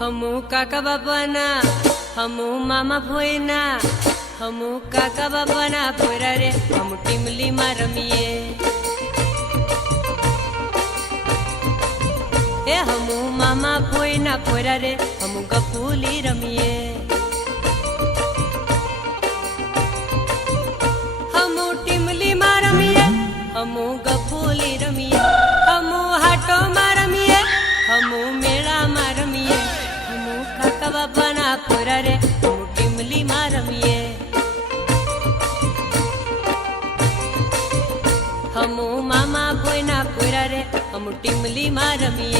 हमू काका बापाना हमू मामा भोयना हमू काका बापाना भोयरा रे हम टीमली में रमीए ए हमू मामा भोयना भोयरा रे हम गपूली रमीए हमू टीमली में रमीए हमू गपूली रमीए हमू हाटो में रमीए हमू मेला में रमीए हमू काका बापाना भोयरा रे हम टीमली में रमीए हमू मामा भोयना भोयरा रे हम टीमली में रमीए।